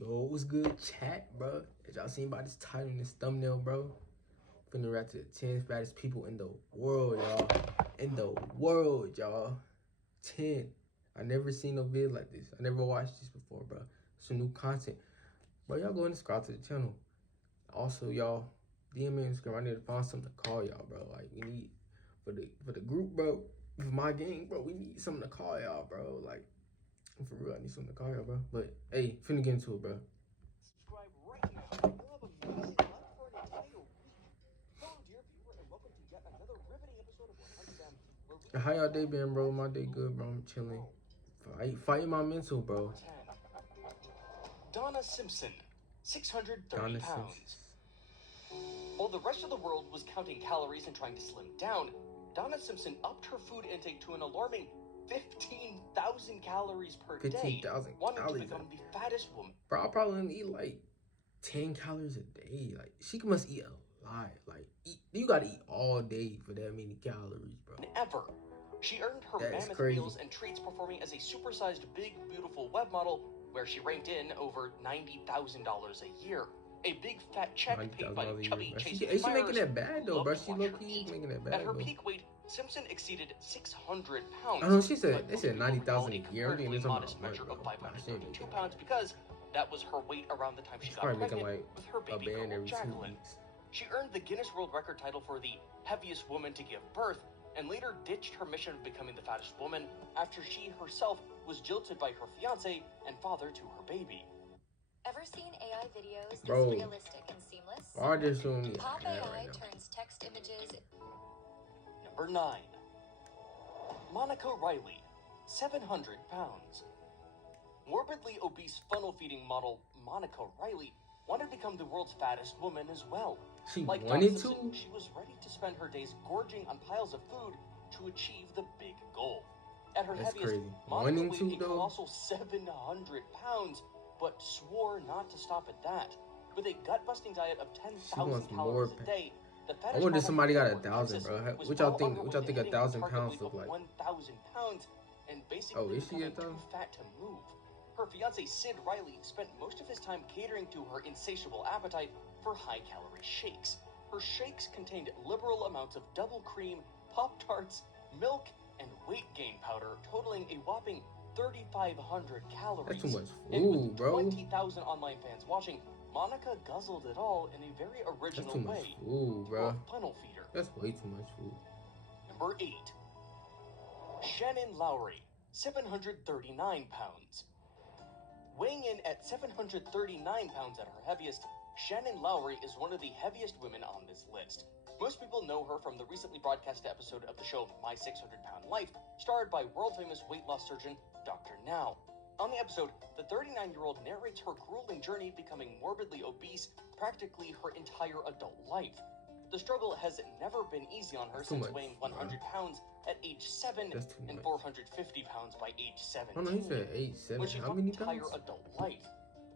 Yo, what's good, chat, bro? As y'all seen by this title and this thumbnail, bro, finna react to the 10 fattest people in the world, y'all. In the world, y'all. 10. I never seen no vid like this. I never watched this before, bro. Some new content. Bro, y'all go and subscribe to the channel. Also, y'all, DM me on Instagram. I need to find something to call y'all, bro. Like, we need, for the group, bro, for my gang, bro, we need something to call y'all, bro. Like, for real, I need something to call y'all, bro. But, hey, finna get into it, bro. Subscribe right now. You'll have amazing luck for an entire week. Hello, dear viewer, and welcome to yet another riveting episode of 100 How y'all day been, bro? My day good, bro. I'm chilling. Fighting my mental, bro. 10. Donna Simpson, 630 pounds. While the rest of the world was counting calories and trying to slim down, Donna Simpson upped her food intake to an alarming 15,000 calories per day, 15,000 wanting to calories. become the fattest woman. Bro, I probably only eat like 10 calories a day. Like, she must eat a lot. Like, you gotta eat all day for that many calories, bro. Ever. She earned her mammoth meals and treats performing as a supersized big beautiful web model where she ranked in over $90,000 a year. A big fat check paid by chubby chasing Is she making that bad though, bro? She low-key making that bad. At her peak weight, Simpson exceeded 600 pounds. I know she said they said 90,000 a year. A modest measure of 532 pounds because that was her weight around the time she got pregnant with her baby girl, Jacqueline. She earned the Guinness World Record title for the heaviest woman to give birth, and later ditched her mission of becoming the fattest woman after she herself was jilted by her fiance and father to her baby. Ever seen AI videos Bro, this realistic and seamless? Pop AI turns text images. Number 9. Monica Riley, 700 pounds. Morbidly obese funnel-feeding model Monica Riley wanted to become the world's fattest woman as well. She like wanted Simpson, to? She was ready to spend her days gorging on piles of food to achieve the big goal. At her heaviest, Monica weighed a colossal 700 pounds, but swore not to stop at that. With a gut-busting diet of 10,000 calories a day, the fattest I wonder if somebody got model 1,000, bro. What y'all think? What y'all think 1,000 pounds look like? 1,000 pounds, and basically is she too fat to move. Her fiance Sid Riley spent most of his time catering to her insatiable appetite for high-calorie shakes. Her shakes contained liberal amounts of double cream, Pop-Tarts, milk, and weight gain powder, totaling a whopping 3,500 calories. That's too much And food, with bro. 20,000 online fans watching, Monica guzzled it all in a very original way. That's too much food, bro. Funnel feeder. That's way too much food. Number 8. Shannon Lowry, 739 pounds. Weighing in at 739 pounds at her heaviest, Shannon Lowry is one of the heaviest women on this list. Most people know her from the recently broadcast episode of the show My 600-Pound Life, starred by world-famous weight loss surgeon Dr. Now. On the episode, the 39-year-old narrates her grueling journey becoming morbidly obese practically her entire adult life. The struggle has never been easy on her since weighing 100 pounds at age 7 and 450 pounds by age 17. Oh no, he said 8, 7. When she How many entire pounds? adult life.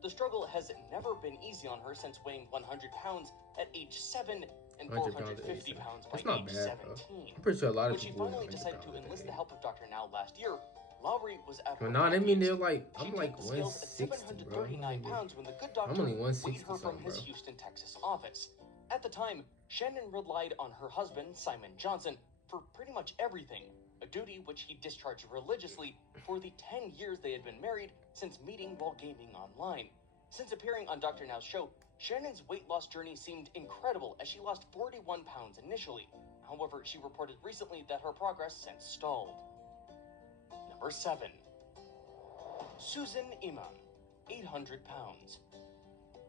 The struggle has never been easy on her since weighing 100 pounds at age 7 and 450 pounds by age 17. I'm pretty sure a lot of when she people finally decided to enlist the help of Dr. Now last year, Lowry was at her I mean they're like, I'm like the scales at 160, bro. 739 pounds when the good doctor I'm only 160 weighed her from his bro. Houston, Texas office. At the time, Shannon relied on her husband, Simon Johnson, for pretty much everything, a duty which he discharged religiously for the 10 years they had been married since meeting while gaming online. Since appearing on Dr. Now's show, Shannon's weight loss journey seemed incredible as she lost 41 pounds initially. However, she reported recently that her progress since stalled. Number 7. Susan Iman, 800 pounds.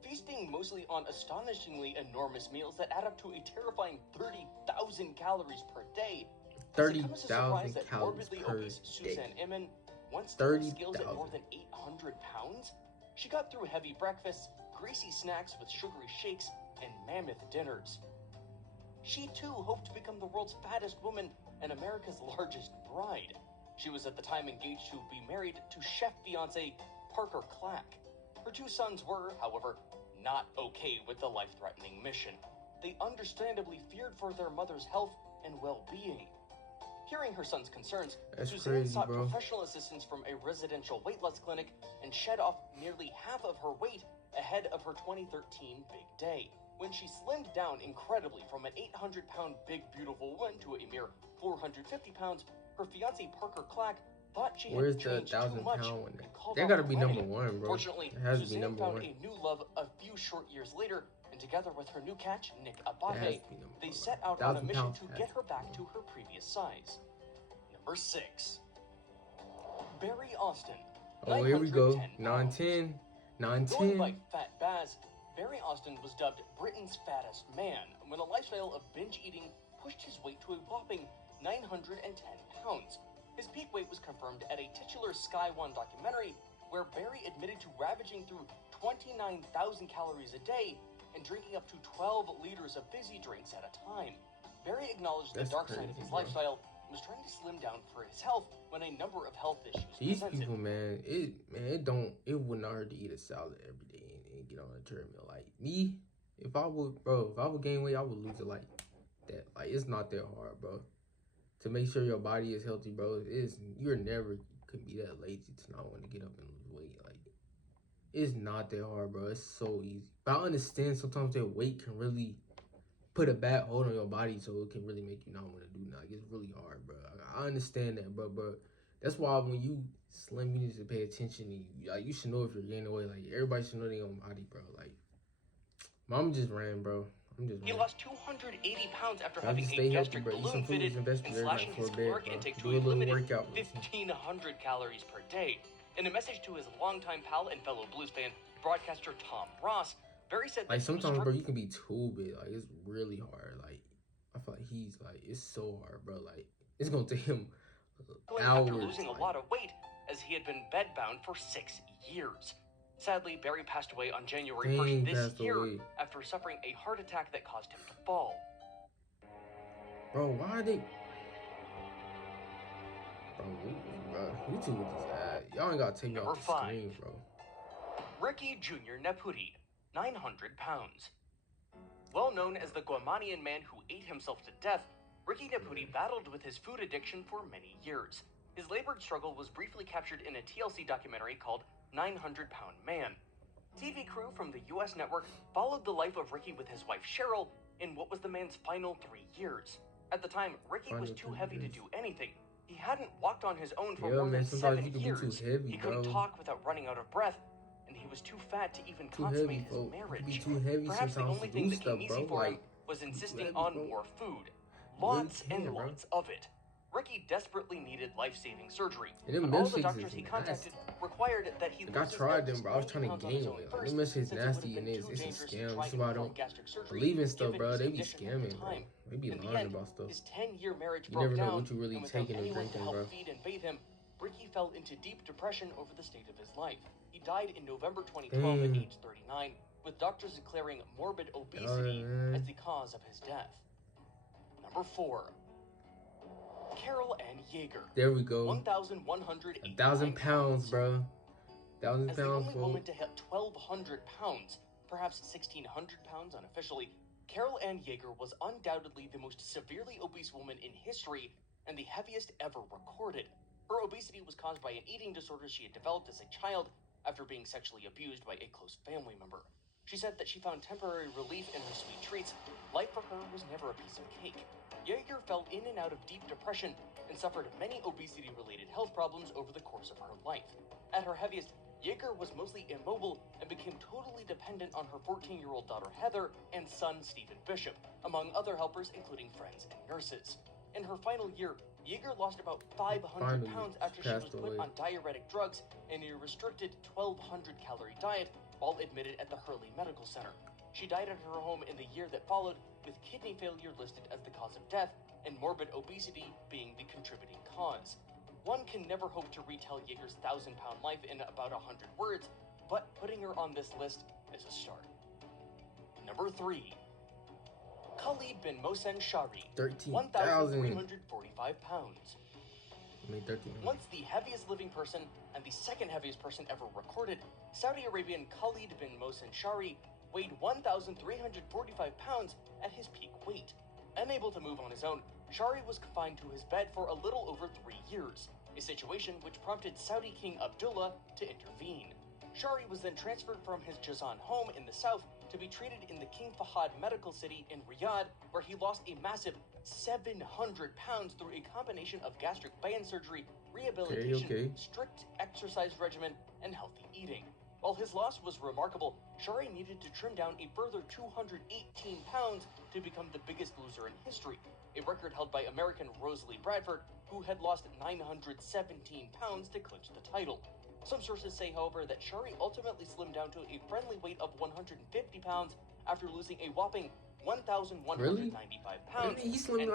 Feasting mostly on astonishingly enormous meals that add up to a terrifying 30,000 calories per day. 30,000 calories per obese Susan Iman once 30,000 scales at more than 800 pounds. She got through heavy breakfasts, greasy snacks with sugary shakes, and mammoth dinners. She too hoped to become the world's fattest woman and America's largest bride. She was at the time engaged to be married to chef fiance Parker Clack. Her 2 sons were, however, not okay with the life-threatening mission. They understandably feared for their mother's health and well-being. Hearing her son's concerns, That's Suzanne crazy, sought bro. professional assistance from a residential weight loss clinic and shed off nearly half of her weight ahead of her 2013 big day. When she slimmed down incredibly from an 800-pound big beautiful woman to a mere 450 pounds, her fiancé Parker Clack thought she Where's had the changed too much 1,000-pound one? and called That off gotta the be wedding. number one, bro. Fortunately, It has to be Suzanne number found one. a new love a few short years later, and together with her new catch, Nick That has Abate, to be number they one. set out on a 1,000 mission pounds to has get to her be back number to her previous size. Number 6. Barry Austin. one. Oh, here we go. 910 pounds. 910. Going by 910. Fat Baz, Barry Austin was dubbed Britain's fattest man when a lifestyle of binge eating pushed his weight to a whopping 910 pounds. His peak weight was confirmed at a titular Sky One documentary where Barry admitted to ravaging through 29,000 calories a day and drinking up to 12 liters of fizzy drinks at a time. Barry acknowledged That's the dark side crazy, of his bro. lifestyle and was trying to slim down for his health when a number of health issues These presented. people, man, it would not hurt to eat a salad every day and get on a treadmill. Like me, if I would gain weight, I would lose it like that. Like it's not that hard, bro. To make sure your body is healthy, bro, you're never could be that lazy to not want to get up and lose weight. Like it's not that hard, bro. It's so easy. But I understand sometimes that weight can really put a bad hold on your body, so it can really make you not want to do nothing. It's really hard, bro. I understand that, bro. But that's why when you slim, you need to pay attention. And you should know if you're gaining weight. Like everybody should know their own body, bro. Like mom just ran, bro. He lost 280 pounds after Gotta having just a stay healthy, gastric bro. Eat some balloon fruits fitted and vegetables and every night slashing before his bed, caloric bro. intake Do to a a little limited workout. 1,500 calories per day. In a message to his longtime pal and fellow Blues fan, broadcaster Tom Ross, Barry said that Like he was sometimes, bro, you can be too big. Like it's really hard. Like I feel like it's so hard, bro. Like it's gonna take him hours. after losing a lot of weight, as he had been bedbound for 6 years. Sadly, Barry passed away on January 1st this year after suffering a heart attack that caused him to fall. Bro, why are they? Bro, YouTube with this ad. Y'all ain't gotta take me off the screen, bro. Ricky Jr. Nepudi, 900 pounds. Well known as the Guamanian man who ate himself to death, Ricky Nepudi battled with his food addiction for many years. His labored struggle was briefly captured in a TLC documentary called 900-Pound Man. TV crew from the US network followed the life of Ricky with his wife Cheryl in what was the man's final 3 years. At the time, Ricky was too heavy to do anything. He hadn't walked on his own for more than 7 years. He couldn't talk without running out of breath, and he was too fat to even consummate his marriage. Perhaps the only thing that came easy for him was insisting on more food. Lots and lots of it. Ricky desperately needed life-saving surgery, and but all the doctors he contacted required that he I tried them, bro. I was trying to gain weight. Like, them shit's nasty and it's a scam. That's why I don't believe in stuff, bro. They be scamming, bro. They be lying about stuff. His 10-year marriage You never broke know down, what you really and without taking and anyone to drinking, help bro. feed and bathe him, Ricky fell into deep depression over the state of his life. He died in November 2012 at age 39, with doctors declaring morbid obesity as the cause of his death. Number 4. Carol Ann Yeager. There we go. 1,100 1,000 pounds, bro. 1,000 As the pounds, only woman to hit 1,200 pounds, perhaps 1,600 pounds unofficially, Carol Ann Yeager was undoubtedly the most severely obese woman in history and the heaviest ever recorded. Her obesity was caused by an eating disorder she had developed as a child after being sexually abused by a close family member. She said that she found temporary relief in her sweet treats. Life for her was never a piece of cake. Yeager fell in and out of deep depression and suffered many obesity-related health problems over the course of her life. At her heaviest, Yeager was mostly immobile and became totally dependent on her 14-year-old daughter Heather and son Stephen Bishop, among other helpers including friends and nurses. In her final year, Yeager lost about 500 pounds after she was put on diuretic drugs and a restricted 1,200-calorie diet while admitted at the Hurley Medical Center. She died at her home in the year that followed, with kidney failure listed as the cause of death and morbid obesity being the contributing cause. One can never hope to retell Yeager's 1,000-pound life in about 100 words, but putting her on this list is a start. Number 3. Khalid bin Mohsen Shari, 1,345 pounds. Once the heaviest living person and the second heaviest person ever recorded, Saudi Arabian Khalid bin Mohsen Shari weighed 1,345 pounds at his peak weight. Unable to move on his own, Shari was confined to his bed for a little over 3 years, a situation which prompted Saudi King Abdullah to intervene. Shari was then transferred from his Jazan home in the south to be treated in the King Fahad Medical City in Riyadh, where he lost a massive 700 pounds through a combination of gastric bypass surgery, rehabilitation, strict exercise regimen, and healthy eating. While his loss was remarkable, Shari needed to trim down a further 218 pounds to become the biggest loser in history, a record held by American Rosalie Bradford, who had lost 917 pounds to clinch the title. Some sources say, however, that Shari ultimately slimmed down to a friendly weight of 150 pounds after losing a whopping 1,195 pounds, and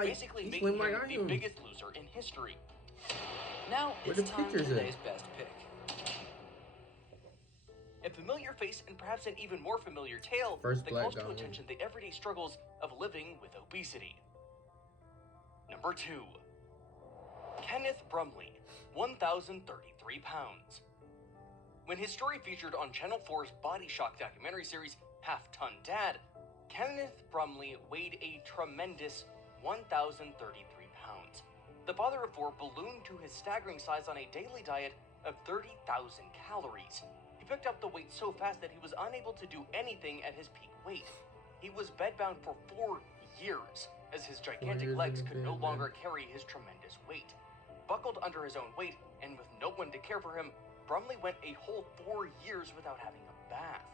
basically making him the biggest loser in history. Now it's time for today's best pick. A familiar face and perhaps an even more familiar tale that calls to attention the everyday struggles of living with obesity. Number 2. Kenneth Brumley, 1,033 pounds. When his story featured on Channel 4's Body Shock documentary series Half Ton Dad, Kenneth Brumley weighed a tremendous 1,033 pounds. The father of 4 ballooned to his staggering size on a daily diet of 30,000 calories. He picked up the weight so fast that he was unable to do anything at his peak weight. He was bedbound for 4 years, as his gigantic legs could no longer carry his tremendous weight. Buckled under his own weight, and with no one to care for him, Brumley went a whole 4 years without having a bath.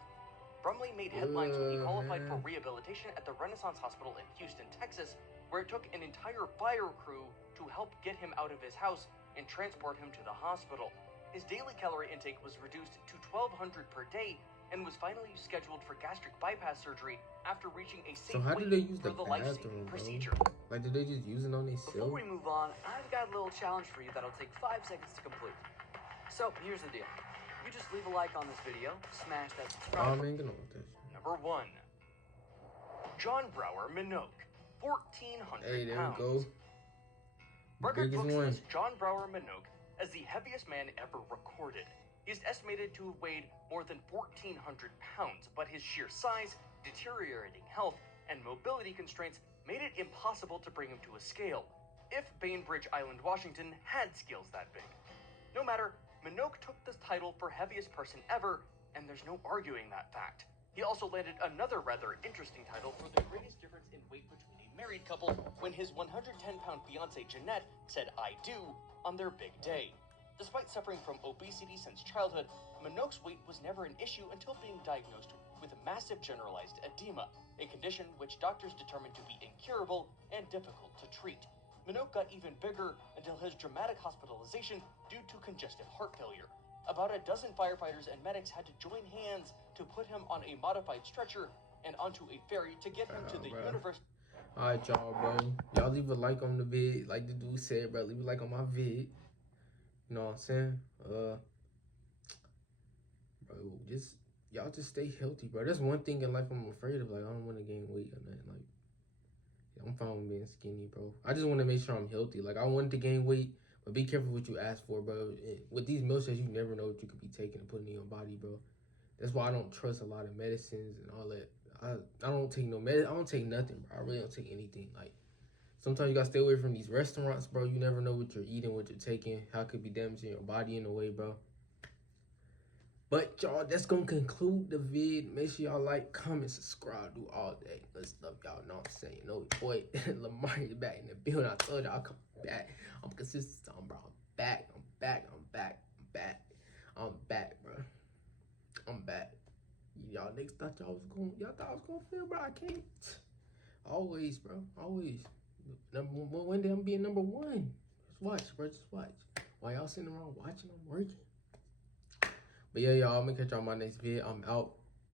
Brumley made headlines when he qualified for rehabilitation at the Renaissance Hospital in Houston, Texas, where it took an entire fire crew to help get him out of his house and transport him to the hospital. His daily calorie intake was reduced to 1,200 per day and was finally scheduled for gastric bypass surgery after reaching a safe weight for the life-saving procedure. Like, did they just use it on themselves? Before we move on, I've got a little challenge for you that'll take 5 seconds to complete. So, here's the deal. You just leave a like on this video, smash that subscribe button. Number 1. John Brower Minogue, 1,400 Hey, there pounds. we go. Record books list John Brower Minogue as the heaviest man ever recorded. He is estimated to have weighed more than 1,400 pounds, but his sheer size, deteriorating health, and mobility constraints made it impossible to bring him to a scale, if Bainbridge Island, Washington had scales that big. No matter, Minogue took this title for heaviest person ever, and there's no arguing that fact. He also landed another rather interesting title for the greatest difference in weight between a married couple when his 110-pound fiancée Jeanette said "I do" on their big day. Despite suffering from obesity since childhood, Minogue's weight was never an issue until being diagnosed with massive generalized edema, a condition which doctors determined to be incurable and difficult to treat. Minogue got even bigger until his dramatic hospitalization due to congestive heart failure. About a dozen firefighters and medics had to join hands to put him on a modified stretcher and onto a ferry to get him to the university. Alright, y'all, bro. Y'all leave a like on the vid. Like the dude said, bro. Leave a like on my vid. You know what I'm saying? Bro, y'all just stay healthy, bro. That's one thing in life I'm afraid of. Like, I don't want to gain weight or nothing. Like, I'm fine with being skinny, bro. I just want to make sure I'm healthy. Like, I wanted to gain weight, but be careful what you ask for, bro. With these milkshakes, you never know what you could be taking and putting in your body, bro. That's why I don't trust a lot of medicines and all that. I don't take no medicine. I don't take nothing, bro. I really don't take anything. Like, sometimes you gotta stay away from these restaurants, bro. You never know what you're eating, what you're taking, how it could be damaging your body in a way, bro. But y'all, that's gonna conclude the vid. Make sure y'all like, comment, subscribe, do all that good stuff. Y'all know what I'm saying. You know, boy, Lamarijay back in the building. I told y'all I'll come back. I'm consistent, bro. I'm back, bro. I'm back. Y'all niggas thought y'all thought I was gonna fail, bro. I can't. Always, bro. Always. One day I'm being number 1. Just watch, bro. Just watch. While y'all sitting around watching, I'm working. But yeah, y'all, I'm gonna catch y'all on my next vid. I'm out.